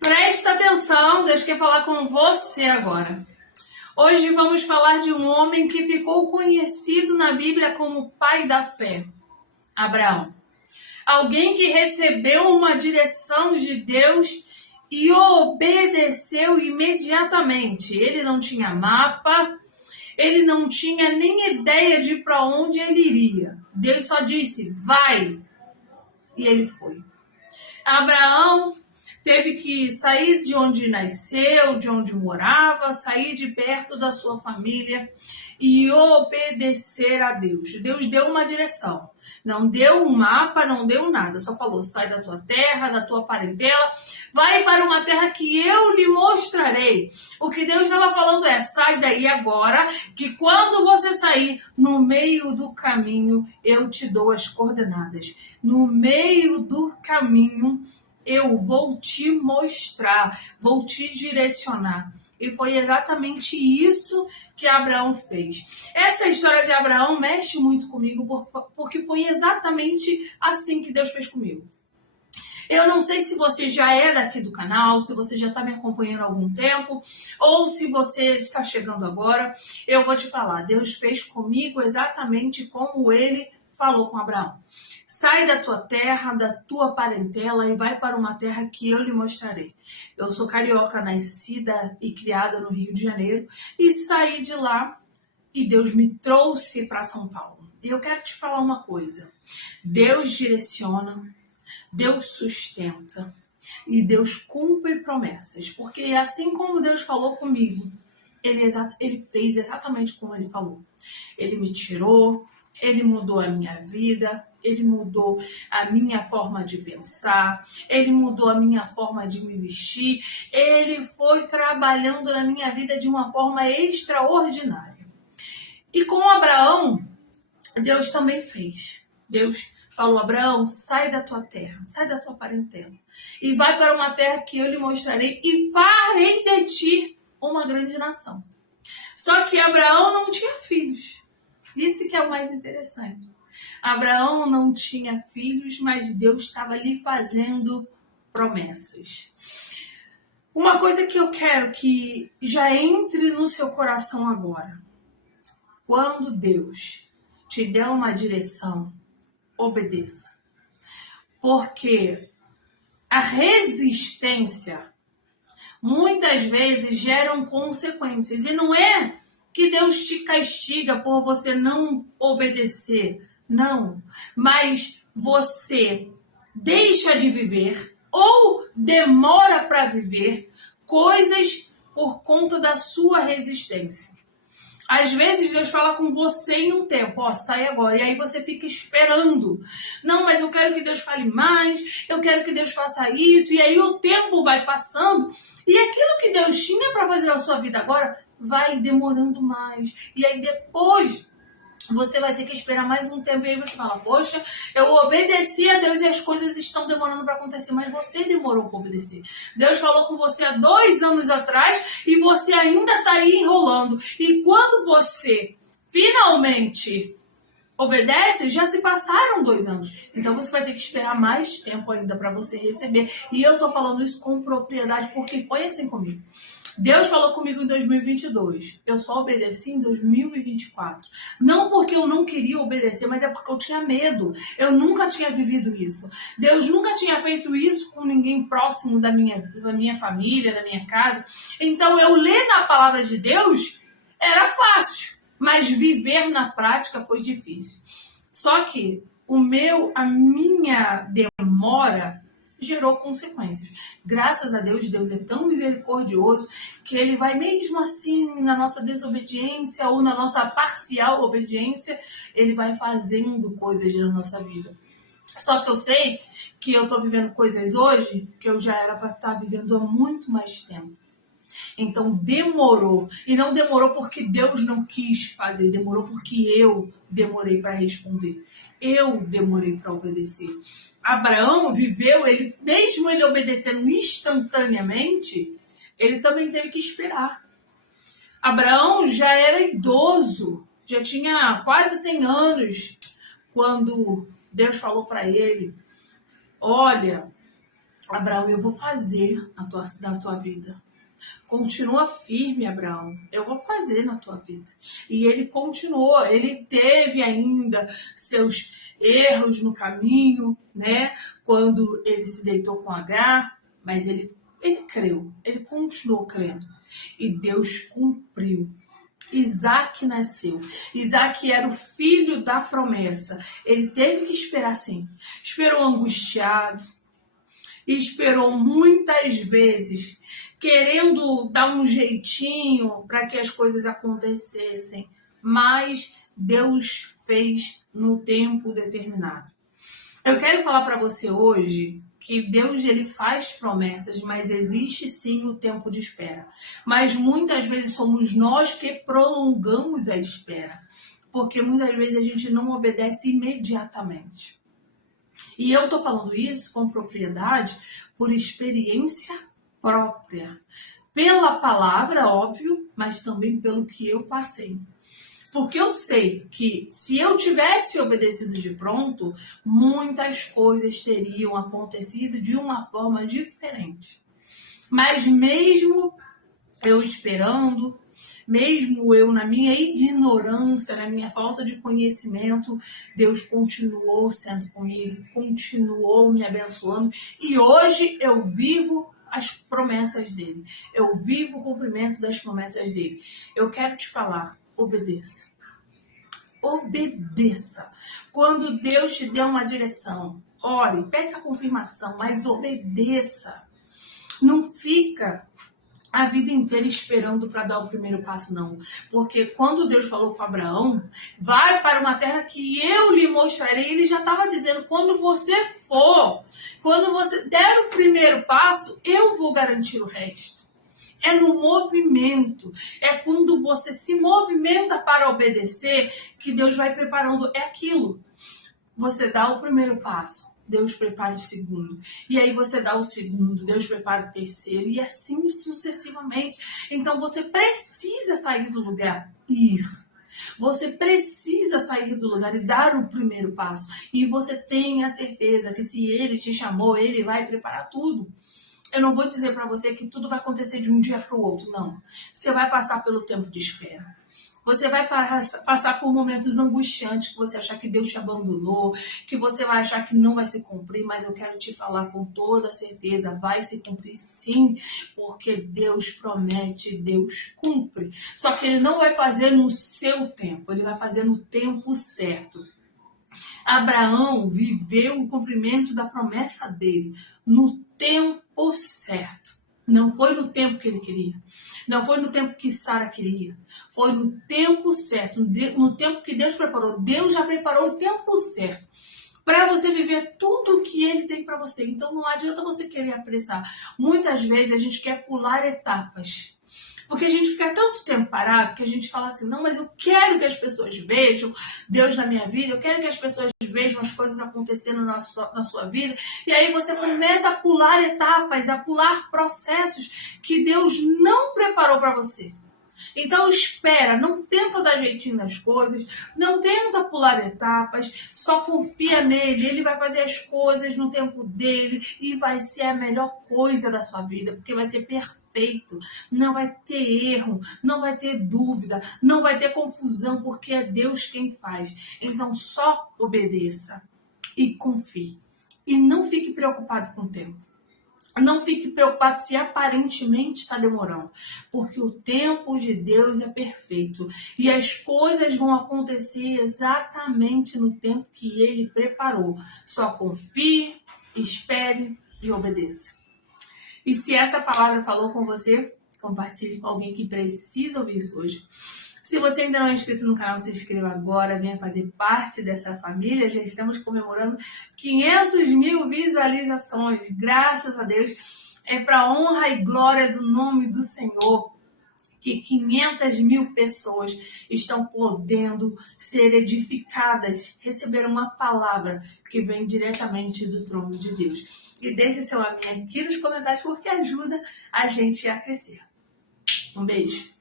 Presta atenção, Deus quer falar com você agora. Hoje vamos falar de um homem que ficou conhecido na Bíblia como pai da fé, Abraão. Alguém que recebeu uma direção de Deus e obedeceu imediatamente. Ele não tinha mapa, ele não tinha nem ideia de para onde ele iria. Deus só disse, vai, e ele foi. Abraão teve que sair de onde nasceu, de onde morava, sair de perto da sua família e obedecer a Deus. Deus deu uma direção, não deu um mapa, não deu nada, só falou, sai da tua terra, da tua parentela, vai para uma terra que eu lhe mostrarei. O que Deus estava falando é, sai daí agora, que quando você sair, no meio do caminho, eu te dou as coordenadas. No meio do caminho, eu vou te mostrar, vou te direcionar. E foi exatamente isso que Abraão fez. Essa história de Abraão mexe muito comigo, porque foi exatamente assim que Deus fez comigo. Eu não sei se você já é daqui do canal, se você já está me acompanhando há algum tempo, ou se você está chegando agora. Eu vou te falar, Deus fez comigo exatamente como Ele falou com Abraão. Sai da tua terra, da tua parentela e vai para uma terra que eu lhe mostrarei. Eu sou carioca, nascida e criada no Rio de Janeiro e saí de lá e Deus me trouxe para São Paulo. E eu quero te falar uma coisa. Deus direciona, Deus sustenta e Deus cumpre promessas. Porque assim como Deus falou comigo, Ele fez exatamente como Ele falou. Ele me tirou, Ele mudou a minha vida, Ele mudou a minha forma de pensar, Ele mudou a minha forma de me vestir, Ele foi trabalhando na minha vida de uma forma extraordinária. E com Abraão, Deus também fez. Deus falou, Abraão, sai da tua terra, sai da tua parentela e vai para uma terra que eu lhe mostrarei e farei de ti uma grande nação. Só que Abraão não tinha filhos. Isso que é o mais interessante. Abraão não tinha filhos, mas Deus estava lhe fazendo promessas. Uma coisa que eu quero que já entre no seu coração agora. Quando Deus te der uma direção, obedeça. Porque a resistência muitas vezes geram consequências. E não é que Deus te castiga por você não obedecer. Não. Mas você deixa de viver ou demora para viver coisas por conta da sua resistência. Às vezes Deus fala com você em um tempo, ó, sai agora. E aí você fica esperando. Não, mas eu quero que Deus fale mais, eu quero que Deus faça isso. E aí o tempo vai passando e aquilo que Deus tinha para fazer na sua vida agora vai demorando mais. E aí depois você vai ter que esperar mais um tempo e aí você fala, poxa, eu obedeci a Deus e as coisas estão demorando para acontecer, mas você demorou para obedecer. Deus falou com você há 2 anos atrás e você ainda está aí enrolando. E quando você finalmente obedece, já se passaram 2 anos. Então você vai ter que esperar mais tempo ainda para você receber. E eu estou falando isso com propriedade porque foi assim comigo. Deus falou comigo em 2022. Eu só obedeci em 2024. Não porque eu não queria obedecer, mas é porque eu tinha medo. Eu nunca tinha vivido isso. Deus nunca tinha feito isso com ninguém próximo da minha família, da minha casa. Então eu ler na palavra de Deus era fácil, mas viver na prática foi difícil. Só que a minha demora gerou consequências. Graças a Deus, Deus é tão misericordioso que Ele vai mesmo assim, na nossa desobediência ou na nossa parcial obediência, Ele vai fazendo coisas na nossa vida. Só que eu sei que eu estou vivendo coisas hoje que eu já era para estar vivendo há muito mais tempo. Então demorou. E não demorou porque Deus não quis fazer, demorou porque eu demorei para responder. Eu demorei para obedecer. Abraão viveu, mesmo ele obedecendo instantaneamente, ele também teve que esperar. Abraão já era idoso, já tinha quase 100 anos, quando Deus falou para ele, olha, Abraão, eu vou fazer na tua vida. Continua firme, Abraão. Eu vou fazer na tua vida. E ele continuou. Ele teve ainda seus erros no caminho, né? Quando ele se deitou com Agar, mas ele creu. Ele continuou crendo. E Deus cumpriu. Isaac nasceu. Isaac era o filho da promessa. Ele teve que esperar sim. Esperou angustiado. Esperou muitas vezes, querendo dar um jeitinho para que as coisas acontecessem. Mas Deus fez no tempo determinado. Eu quero falar para você hoje que Deus ele faz promessas, mas existe sim o tempo de espera. Mas muitas vezes somos nós que prolongamos a espera, porque muitas vezes a gente não obedece imediatamente. E eu tô falando isso com propriedade por experiência própria. Pela palavra, óbvio, mas também pelo que eu passei. Porque eu sei que se eu tivesse obedecido de pronto, muitas coisas teriam acontecido de uma forma diferente. Mas mesmo eu esperando, mesmo eu na minha ignorância, na minha falta de conhecimento, Deus continuou sendo comigo, continuou me abençoando. E hoje eu vivo as promessas dele. Eu vivo o cumprimento das promessas dele. Eu quero te falar, obedeça. Obedeça. Quando Deus te der uma direção, ore, peça confirmação, mas obedeça. Não fica a vida inteira esperando para dar o primeiro passo, não. Porque quando Deus falou com Abraão, vai para uma terra que eu lhe mostrarei, ele já estava dizendo, quando você for, quando você der o primeiro passo, eu vou garantir o resto. É no movimento, é quando você se movimenta para obedecer que Deus vai preparando, é aquilo. Você dá o primeiro passo, Deus prepara o segundo. E aí você dá o segundo, Deus prepara o terceiro. E assim sucessivamente. Então você precisa sair do lugar e ir. Você precisa sair do lugar e dar o primeiro passo. E você tem a certeza que se Ele te chamou, Ele vai preparar tudo. Eu não vou dizer para você que tudo vai acontecer de um dia para o outro, não. Você vai passar pelo tempo de espera. Você vai passar por momentos angustiantes que você achar que Deus te abandonou, que você vai achar que não vai se cumprir, mas eu quero te falar com toda certeza, vai se cumprir sim, porque Deus promete, Deus cumpre. Só que Ele não vai fazer no seu tempo, Ele vai fazer no tempo certo. Abraão viveu o cumprimento da promessa dele no tempo certo. Não foi no tempo que ele queria. Não foi no tempo que Sara queria. Foi no tempo certo. No tempo que Deus preparou. Deus já preparou o tempo certo para você viver tudo o que Ele tem para você. Então não adianta você querer apressar. Muitas vezes a gente quer pular etapas. Porque a gente fica tanto tempo parado que a gente fala assim, não, mas eu quero que as pessoas vejam Deus na minha vida, eu quero que as pessoas vejam as coisas acontecendo na sua vida. E aí você começa a pular etapas, a pular processos que Deus não preparou para você. Então espera, não tenta dar jeitinho nas coisas, não tenta pular etapas, só confia nele, ele vai fazer as coisas no tempo dele e vai ser a melhor coisa da sua vida, porque vai ser perfeito, não vai ter erro, não vai ter dúvida, não vai ter confusão, porque é Deus quem faz. Então só obedeça e confie. E não fique preocupado com o tempo. Não fique preocupado se aparentemente está demorando, porque o tempo de Deus é perfeito e as coisas vão acontecer exatamente no tempo que Ele preparou. Só confie, espere e obedeça. E se essa palavra falou com você, compartilhe com alguém que precisa ouvir isso hoje. Se você ainda não é inscrito no canal, se inscreva agora, venha fazer parte dessa família. Já estamos comemorando 500 mil visualizações, graças a Deus. É para honra e glória do nome do Senhor que 500 mil pessoas estão podendo ser edificadas, receber uma palavra que vem diretamente do trono de Deus. E deixe seu amém aqui nos comentários, porque ajuda a gente a crescer. Um beijo.